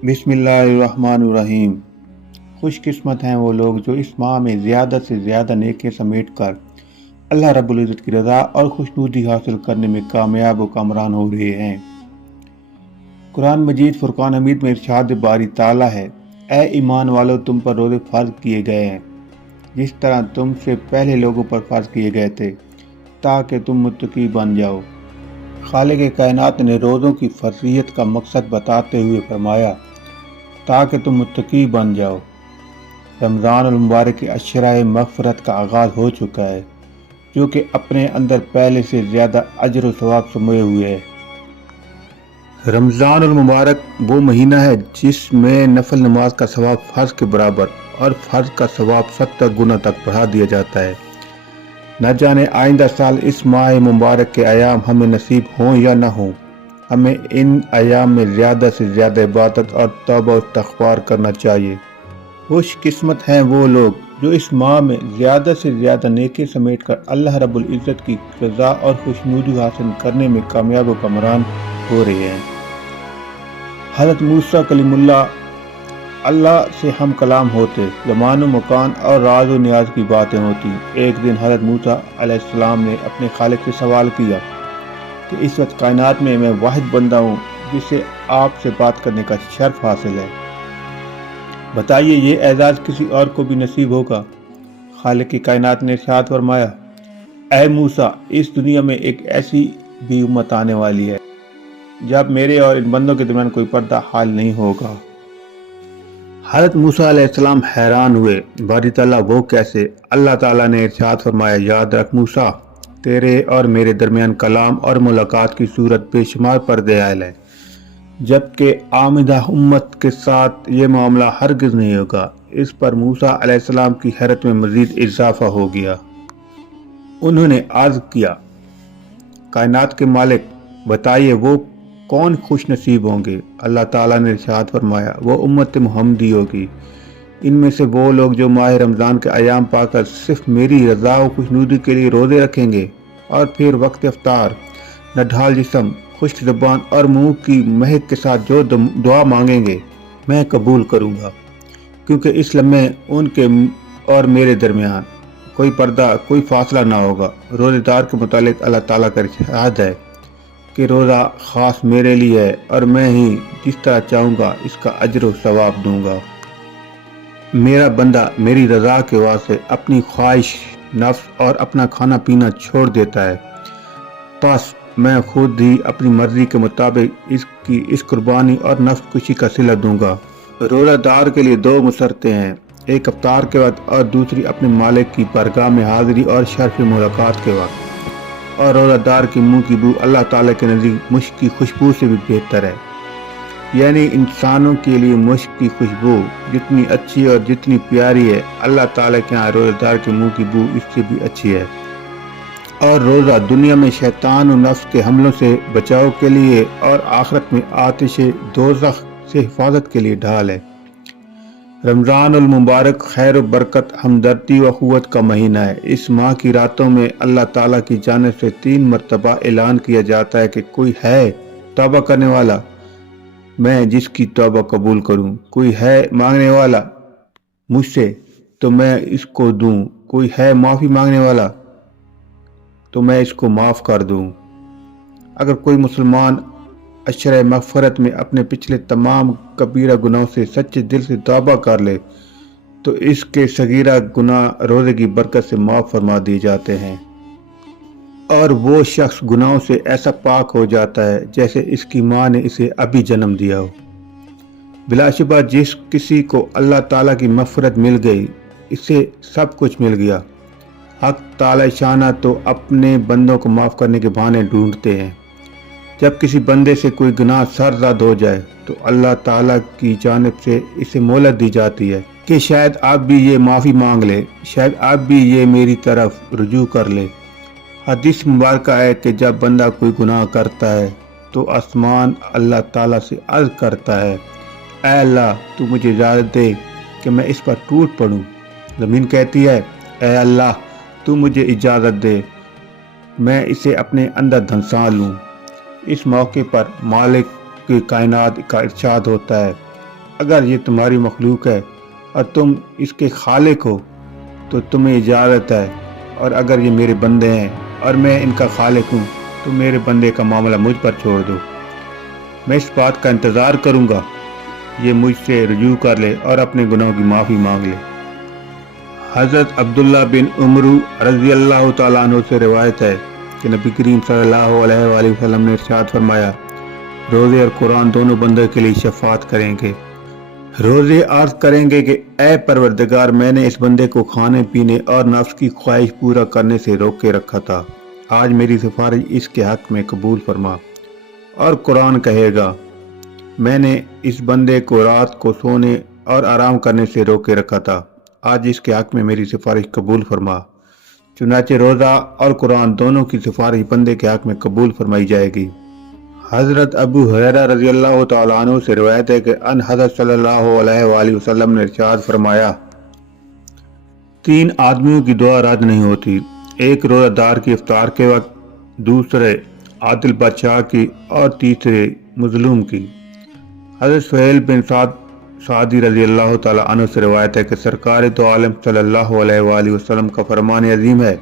बिस्मिल्लाहिर्रहमानिर्रहीम। खुश किस्मत हैं वो लोग जो इस माह में ज़्यादा से ज़्यादा नेकियां समेट कर अल्लाह रब्बुल इज़्ज़त की रज़ा और खुशनूदी हासिल करने में कामयाब व कामरान हो रहे हैं। कुरान मजीद फुरकान हमीद में इरशाद बारी ताला है, ए ईमान वालों, तुम पर रोज़े फ़र्ज किए गए हैं जिस तरह तुमसे पहले लोगों पर फ़र्ज किए गए थे, ताकि तुम मुत्तकी बन जाओ। खालिक कायनात ने रोज़ों की फर्जियत का मकसद बताते हुए फरमाया, ताकि तुम मुत्तकी बन जाओ। रमज़ान मुबारक के अशराए मग़फ़िरत का आगाज़ हो चुका है, जो कि अपने अंदर पहले से ज़्यादा अजर व सवाब समोए हुए है। रमज़ान मुबारक वो महीना है जिसमें नफल नमाज का सवाब फ़र्ज के बराबर और फ़र्ज का सवाब 70 गुना तक बढ़ा दिया जाता है। न जाने आइंदा साल इस माह मुबारक के अयाम हमें नसीब हों या न हों, हमें इन अयाम में ज़्यादा से ज़्यादा इबादत और तौबा व इस्तिग़फ़ार करना चाहिए। खुश किस्मत हैं वो लोग जो इस माह में ज़्यादा से ज़्यादा नेकी समेट कर अल्लाह रब्बुल इज़्ज़त की रज़ा और खुशनूदी हासिल करने में कामयाब व कामरान हो रहे हैं। हज़रत मूसा कलीमुल्लाह अल्लाह से हम कलाम होते, ज़मान मकान और राज व नियाज की बातें होती। एक दिन हज़रत मूसा अलैहिस्सलाम ने अपने खालिक से सवाल किया कि इस वक्त कायनात में मैं वाहिद बंदा हूँ जिसे आपसे बात करने का शर्फ हासिल है, बताइए ये एजाज़ किसी और को भी नसीब होगा? खालिक की कायनात ने इरशाद फरमाया, ऐ मूसा, इस दुनिया में एक ऐसी भी उम्मत आने वाली है जब मेरे और इन बंदों के दरमियान कोई पर्दा हाल नहीं होगा। हज़रत मूसा अलैहिस्सलाम हैरान हुए, बारी ताला वो कैसे? अल्लाह ताला ने इरशाद फरमाया, याद रख मूसा, तेरे और मेरे दरमियान कलाम और मुलाकात की सूरत बेशुमार पर्दे आयल है, जबकि आमिदा उम्मत के साथ ये मामला हरगिज़ नहीं होगा। इस पर मूसा अलैहिस्सलाम की हैरत में मज़ीद इजाफा हो गया। उन्होंने अर्ज़ किया, कायनात के मालिक, बताइए वो कौन खुश नसीब होंगे? अल्लाह ताला ने इरशाद फरमाया, वो उम्मत मुहम्मदी होगी। इनमें से वो लोग जो माह रमज़ान के अयाम पाकर सिर्फ मेरी रज़ा व खुशनूदी के लिए रोज़े रखेंगे और फिर वक्त इफ्तार नढाल जिस्म, खुश्क ज़बान और मुंह की महक के साथ जो दुआ मांगेंगे मैं कबूल करूँगा, क्योंकि इस लम्हे उनके और मेरे दरमियान कोई पर्दा, कोई फासला ना होगा। रोज़ेदार के मुतालिक अल्लाह ताला का इरशाद है कि रोज़ा ख़ास मेरे लिए है और मैं ही जिस तरह चाहूँगा इसका अजर व सवाब दूँगा। मेरा बंदा मेरी रज़ा के वास्ते अपनी ख्वाहिश, नफ्स और अपना खाना पीना छोड़ देता है, बस मैं खुद ही अपनी मर्जी के मुताबिक इसकी इस कुर्बानी और नफ्स खुशी का सिला दूंगा। रोज़ादार के लिए दो मुसरतें हैं, एक इफ्तार के वक्त और दूसरी अपने मालिक की बारगाह में हाजिरी और शर्फ मुलाकात के वक्त। और रोज़ादार की मुंह की बू अल्लाह ताला के नज़दीक मुश्क की खुशबू से भी बेहतर है, यानी इंसानों के लिए मुश्क की खुशबू जितनी अच्छी और जितनी प्यारी है, अल्लाह ताला के यहाँ रोज़ादार के मुंह की बू इससे भी अच्छी है। और रोज़ा दुनिया में शैतान और नफ्स के हमलों से बचाव के लिए और आखिरत में आतिश दोज़ख से हिफाजत के लिए ढाल है। रमज़ान उल मुबारक खैर व बरकत, हमदर्दी व क़ुव्वत का महीना है। इस माह की रातों में अल्लाह ताला की जानिब से 3 मरतबा ऐलान किया जाता है कि कोई है तौबा करने वाला, मैं जिसकी तौबा कबूल करूं। कोई है मांगने वाला मुझसे तो मैं इसको दूं। कोई है माफ़ी मांगने वाला तो मैं इसको माफ़ कर दूं। अगर कोई मुसलमान अशरे मग़फ़िरत में अपने पिछले तमाम कबीरा गुनाहों से सच्चे दिल से तौबा कर ले तो इसके सगीरा गुनाह रोज़े की बरकत से माफ़ फरमा दिए जाते हैं और वो शख्स गुनाहों से ऐसा पाक हो जाता है जैसे इसकी माँ ने इसे अभी जन्म दिया हो। बिलाशुबा जिस किसी को अल्लाह ताला की मग़फ़िरत मिल गई, इसे सब कुछ मिल गया। हक़ ताला शाना तो अपने बंदों को माफ़ करने के बहाने ढूंढते हैं। जब किसी बंदे से कोई गुनाह सरज़द हो जाए तो अल्लाह ताला की जानिब से इसे मोहलत दी जाती है कि शायद आप भी ये माफ़ी मांग ले, शायद आप भी ये मेरी तरफ रुजू कर ले। हदीस मुबारक है कि जब बंदा कोई गुनाह करता है तो आसमान अल्लाह ताला से अर्ज़ करता है, ऐ अल्लाह, तू मुझे इजाज़त दे कि मैं इस पर टूट पड़ूँ। ज़मीन कहती है, ऐ अल्लाह, तू मुझे इजाज़त दे मैं इसे अपने अंदर धंसा लूँ। इस मौके पर मालिक की कायनात का इरशाद होता है, اگر یہ تمہاری مخلوق ہے اور تم اس کے خالق ہو تو تمہیں اجازت ہے، اور اگر یہ میرے بندے ہیں اور میں ان کا خالق ہوں تو میرے بندے کا معاملہ مجھ پر چھوڑ دو، میں اس بات کا انتظار کروں گا یہ مجھ سے رجوع کر لے اور اپنے گناہوں کی معافی مانگ لے۔ حضرت عبداللہ بن عمرو رضی اللہ تعالیٰ عنہ سے روایت ہے کہ نبی کریم صلی اللہ علیہ وآلہ وسلم نے ارشاد فرمایا، روزے اور قرآن دونوں بندوں کے لیے شفاعت کریں گے۔ روزے عرض کریں گے کہ اے پروردگار، میں نے اس بندے کو کھانے پینے اور نفس کی خواہش پورا کرنے سے روک کے رکھا تھا، آج میری سفارش اس کے حق میں قبول فرما۔ اور قرآن کہے گا، میں نے اس بندے کو رات کو سونے اور آرام کرنے سے روک کے رکھا تھا، آج اس کے حق میں میری سفارش قبول فرما۔ چنانچہ روزہ اور قرآن دونوں کی سفارش بندے کے حق میں قبول فرمائی جائے گی۔ حضرت ابو ہریرہ رضی اللہ تعالیٰ عنہ سے روایت ہے کہ ان حضرت صلی اللہ علیہ وآلہ وسلم نے ارشاد فرمایا، 3 آدمیوں کی دعا رد نہیں ہوتی، ایک روزہ دار کی افطار کے وقت، دوسرے عادل بادشاہ کی، اور تیسرے مظلوم کی۔ حضرت سہیل بن سعدی رضی اللہ تعالیٰ عنہ سے روایت ہے کہ سرکار دو عالم صلی اللہ علیہ وآلہ وسلم کا فرمان عظیم ہے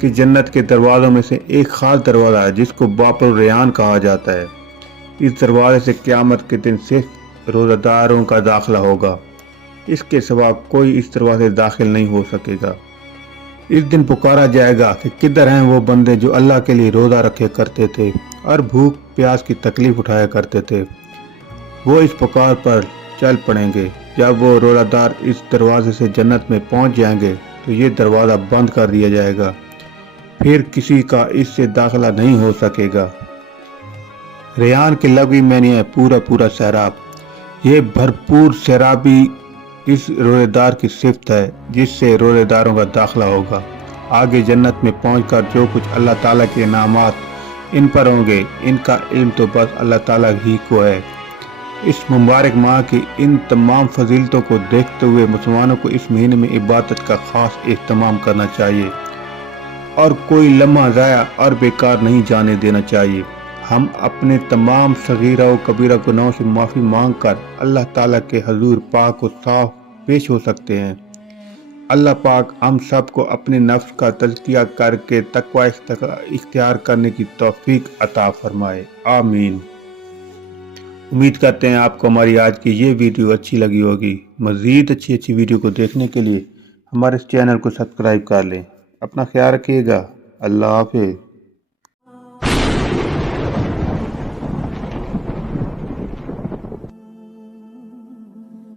کہ جنت کے دروازوں میں سے ایک خاص دروازہ ہے جس کو باب الریان کہا جاتا ہے، اس دروازے سے قیامت کے دن صرف روزہ داروں کا داخلہ ہوگا، اس کے سوا کوئی اس دروازے داخل نہیں ہو سکے گا۔ اس دن پکارا جائے گا کہ کدھر ہیں وہ بندے جو اللہ کے لیے روزہ رکھے کرتے تھے اور بھوک پیاس کی تکلیف اٹھایا کرتے تھے؟ وہ اس پکار پر چل پڑیں گے۔ جب وہ روزہ دار اس دروازے سے جنت میں پہنچ جائیں گے تو یہ دروازہ بند کر دیا جائے گا، پھر کسی کا اس سے داخلہ نہیں ہو سکے گا۔ ریان کے لغوی معنی ہے پورا سیراب، یہ بھرپور سیرابی اس روزے دار کی صفت ہے جس سے روزے داروں کا داخلہ ہوگا۔ آگے جنت میں پہنچ کر جو کچھ اللہ تعالیٰ کے انعامات ان پر ہوں گے، ان کا علم تو بس اللہ تعالیٰ ہی کو ہے۔ اس مبارک ماہ کی ان تمام فضیلتوں کو دیکھتے ہوئے مسلمانوں کو اس مہینے میں عبادت کا خاص اہتمام کرنا چاہیے اور کوئی لمحہ ضائع اور بیکار نہیں جانے دینا چاہیے۔ ہم اپنے تمام صغیرہ و کبیرہ گناہوں سے معافی مانگ کر اللہ تعالیٰ کے حضور پاک و صاف پیش ہو سکتے ہیں۔ اللہ پاک ہم سب کو اپنے نفس کا تزکیہ کر کے تقوی اختیار کرنے کی توفیق عطا فرمائے، آمین۔ امید کرتے ہیں آپ کو ہماری آج کی یہ ویڈیو اچھی لگی ہوگی۔ مزید اچھی ویڈیو کو دیکھنے کے لیے ہمارے اس چینل کو سبسکرائب کر لیں۔ اپنا خیال رکھیے گا، اللہ حافظ۔